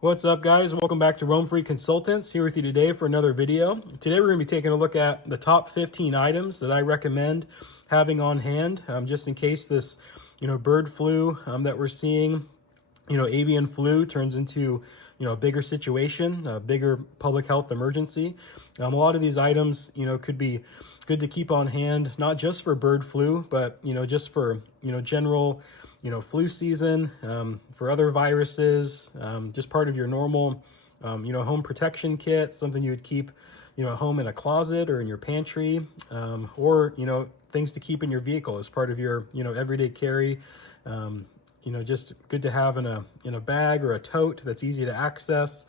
What's up, guys? Welcome back to Roam Free Consultants, here with you today for another video. Today we're going to be taking a look at the top 15 items that I recommend having on hand, just in case this bird flu that we're seeing, avian flu turns into a bigger situation, a bigger public health emergency. A lot of these items could be good to keep on hand, not just for bird flu, but just for general flu season, for other viruses, just part of your normal home protection kit, something you would keep at home in a closet or in your pantry, or things to keep in your vehicle as part of your everyday carry. Just good to have in a bag or a tote that's easy to access,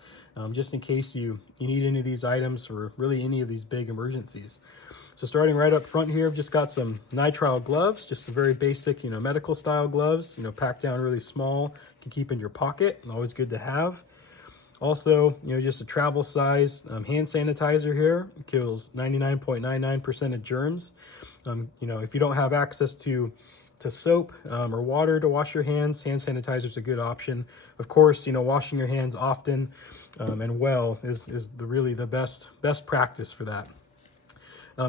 just in case you need any of these items for really any of these big emergencies. So starting right up front here, I've just got some nitrile gloves, just some very basic medical style gloves, packed down really small, you can keep in your pocket, always good to have. Also, just a travel size hand sanitizer here. It kills 99.99% of germs. If you don't have access to soap or water to wash your hands, hand sanitizer is a good option. Of course, washing your hands often and well is really the best practice for that.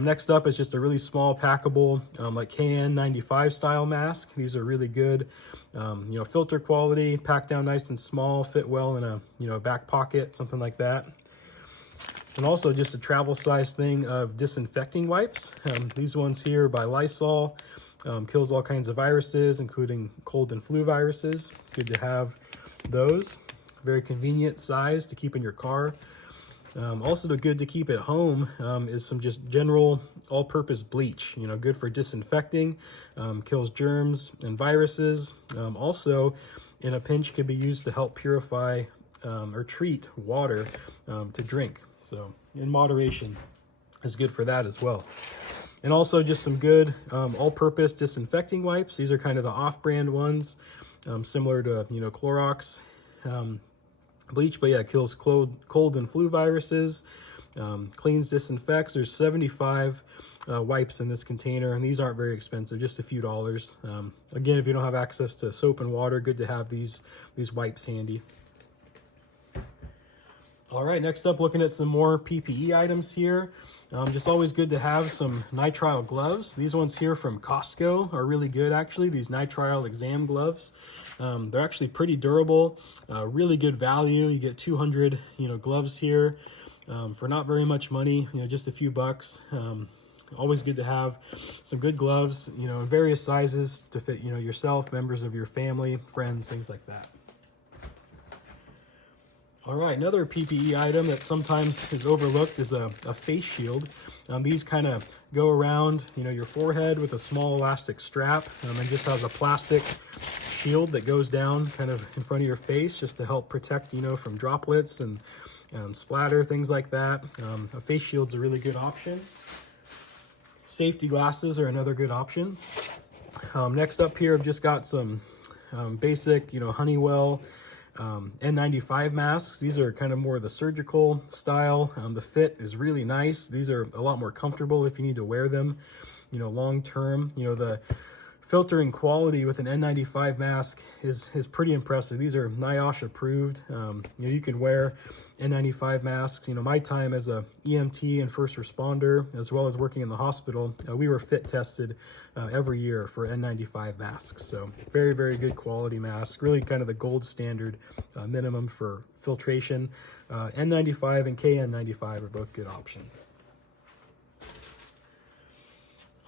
Next up is just a really small packable like KN95 style mask. These are really good, filter quality, packed down nice and small, fit well in a back pocket, something like that. And also just a travel size thing of disinfecting wipes. These ones here by Lysol, kills all kinds of viruses, including cold and flu viruses. Good to have those. Very convenient size to keep in your car. Also good to keep at home is some just general all-purpose bleach, good for disinfecting, kills germs and viruses. Also, in a pinch, could be used to help purify or treat water to drink. So in moderation is good for that as well. And also just some good all-purpose disinfecting wipes. These are kind of the off-brand ones, similar to Clorox bleach, but yeah, it kills cold and flu viruses, cleans, disinfects. There's 75 wipes in this container, and these aren't very expensive, just a few dollars. Again, if you don't have access to soap and water, good to have these wipes handy. All right, next up, looking at some more PPE items here. Just always good to have some nitrile gloves. These ones here from Costco are really good, actually, these nitrile exam gloves. They're actually pretty durable, really good value. You get 200 gloves here for not very much money, just a few bucks. Always good to have some good gloves, in various sizes to fit yourself, members of your family, friends, things like that. All right, another PPE item that sometimes is overlooked is a face shield. These kind of go around your forehead with a small elastic strap, and just has a plastic shield that goes down kind of in front of your face, just to help protect from droplets and splatter, things like that. A face shield's a really good option. Safety glasses are another good option. Next up here, I've just got some basic Honeywell N95 masks. These are kind of more the surgical style. The fit is really nice. These are a lot more comfortable if you need to wear them long term. The filtering quality with an N95 mask is pretty impressive. These are NIOSH approved. You can wear N95 masks. My time as a EMT and first responder, as well as working in the hospital, we were fit tested every year for N95 masks. So very, very good quality mask. Really kind of the gold standard minimum for filtration. N95 and KN95 are both good options.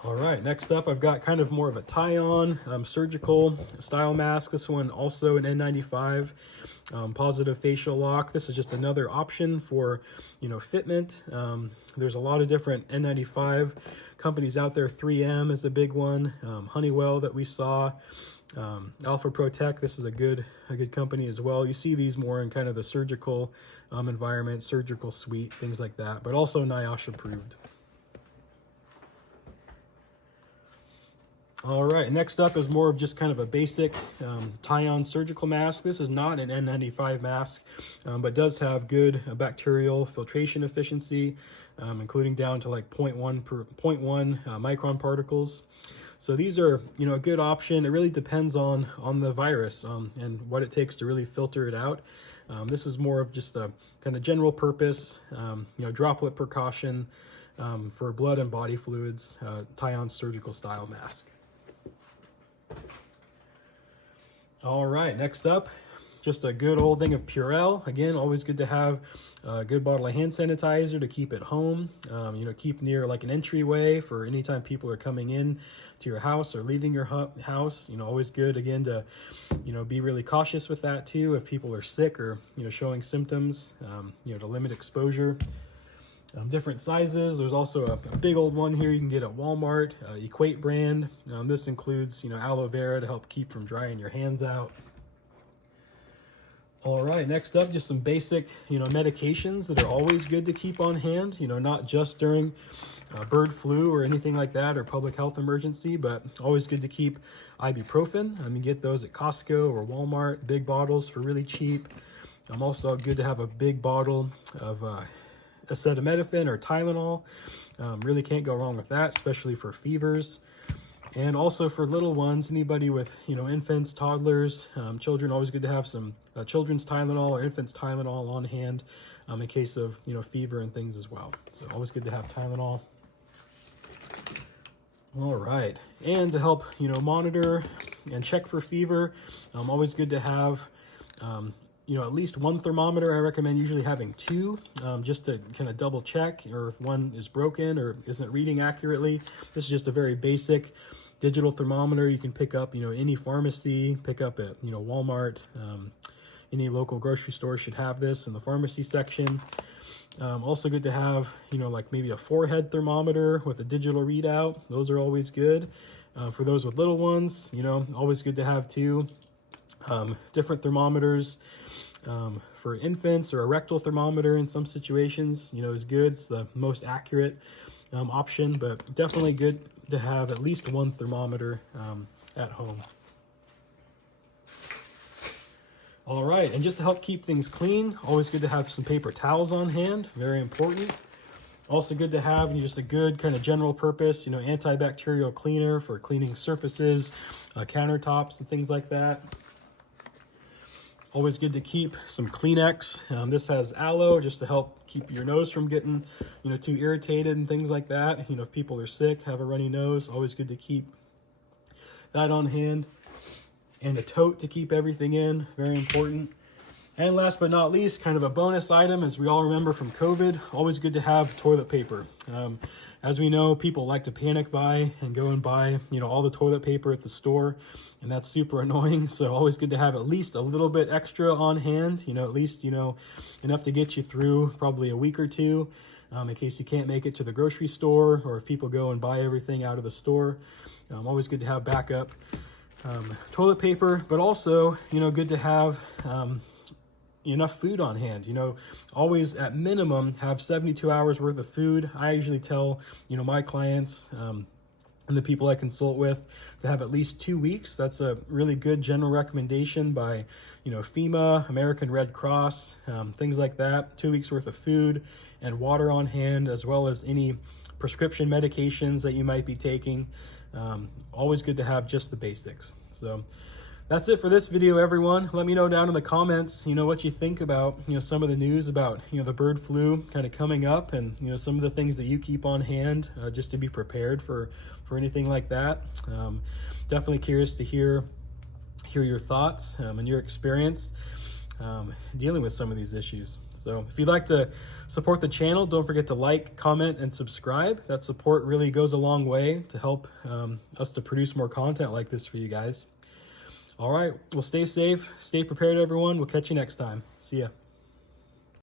All right, next up, I've got kind of more of a tie-on surgical style mask. This one also an N95, positive facial lock. This is just another option for, fitment. There's a lot of different N95 companies out there. 3M is a big one. Honeywell that we saw. Alpha Protect, this is a good company as well. You see these more in kind of the surgical environment, surgical suite, things like that, but also NIOSH approved. All right, next up is more of just kind of a basic tie-on surgical mask. This is not an N95 mask, but does have good bacterial filtration efficiency, including down to like 0.1 micron particles. So these are, a good option. It really depends on the virus and what it takes to really filter it out. This is more of just a kind of general purpose, droplet precaution for blood and body fluids, tie-on surgical style mask. All right, next up, just a good old thing of Purell. Again, always good to have a good bottle of hand sanitizer to keep at home. Keep near like an entryway for anytime people are coming in to your house or leaving your house. Always good, again, to, be really cautious with that too. If people are sick or, showing symptoms, to limit exposure. Different sizes. There's also a big old one here you can get at Walmart, Equate brand. This includes, aloe vera to help keep from drying your hands out. All right, next up, just some basic, medications that are always good to keep on hand, not just during bird flu or anything like that or public health emergency, but always good to keep ibuprofen. You get those at Costco or Walmart, big bottles for really cheap. Also good to have a big bottle of acetaminophen or Tylenol. Really can't go wrong with that, especially for fevers. And also for little ones, anybody with, infants, toddlers, children, always good to have some children's Tylenol or infants Tylenol on hand in case of, fever and things as well. So always good to have Tylenol. All right. And to help, monitor and check for fever, always good to have, at least one thermometer. I recommend usually having two, just to kind of double check, or if one is broken or isn't reading accurately. This is just a very basic digital thermometer you can pick up, any pharmacy, pick up at, Walmart. Any local grocery store should have this in the pharmacy section. Also good to have, like maybe a forehead thermometer with a digital readout. Those are always good. For those with little ones, always good to have two. Different thermometers for infants, or a rectal thermometer in some situations, is good. It's the most accurate option, but definitely good to have at least one thermometer at home. All right, and just to help keep things clean, always good to have some paper towels on hand, very important. Also good to have just a good kind of general purpose, antibacterial cleaner for cleaning surfaces, countertops and things like that. Always good to keep some Kleenex. This has aloe just to help keep your nose from getting, too irritated and things like that. If people are sick, have a runny nose, always good to keep that on hand. And a tote to keep everything in, very important. And last but not least, kind of a bonus item, as we all remember from COVID, always good to have toilet paper. As we know, people like to panic buy and go and buy, all the toilet paper at the store, and that's super annoying. So always good to have at least a little bit extra on hand, at least, enough to get you through probably a week or two, in case you can't make it to the grocery store, or if people go and buy everything out of the store. Always good to have backup toilet paper, but also, good to have enough food on hand. Always at minimum have 72 hours worth of food. I usually tell, my clients and the people I consult with to have at least 2 weeks. That's a really good general recommendation by, FEMA, American Red Cross, things like that. 2 weeks worth of food and water on hand, as well as any prescription medications that you might be taking. Always good to have just the basics. So that's it for this video, everyone. Let me know down in the comments, what you think about, some of the news about, the bird flu kind of coming up, and, some of the things that you keep on hand just to be prepared for anything like that. Definitely curious to hear your thoughts and your experience dealing with some of these issues. So if you'd like to support the channel, don't forget to like, comment, and subscribe. That support really goes a long way to help us to produce more content like this for you guys. All right, well, stay safe, stay prepared, everyone. We'll catch you next time. See ya.